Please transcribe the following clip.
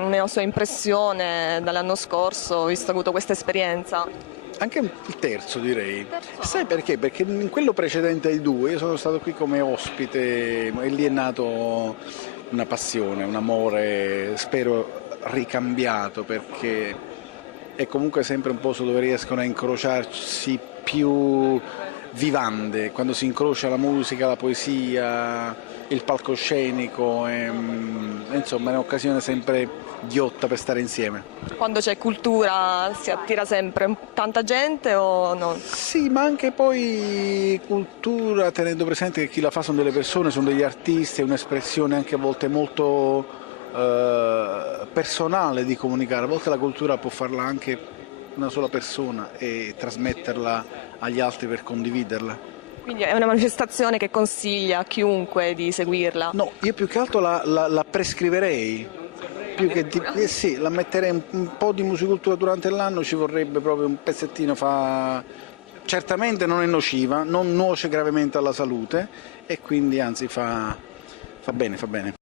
Ne ho sua impressione dall'anno scorso, visto che ho avuto questa esperienza. Anche il terzo direi. Terzo Sai anno. perché? Perché in quello precedente ai due io sono stato qui come ospite e lì è nato una passione, un amore, spero ricambiato perché è comunque sempre un posto dove riescono a incrociarsi più vivande, quando si incrocia la musica, la poesia, il palcoscenico, insomma è un'occasione sempre ghiotta per stare insieme. Quando c'è cultura si attira sempre tanta gente o no? Sì, ma anche poi cultura, tenendo presente che chi la fa sono delle persone, sono degli artisti, è un'espressione anche a volte molto personale di comunicare, a volte la cultura può farla anche una sola persona e trasmetterla agli altri per condividerla. Quindi è una manifestazione che consiglia a chiunque di seguirla. No, io più che altro la prescriverei, più che sì, la metterei un po' di musicultura durante l'anno, ci vorrebbe proprio un pezzettino, certamente non è nociva, non nuoce gravemente alla salute e quindi anzi fa bene, fa bene.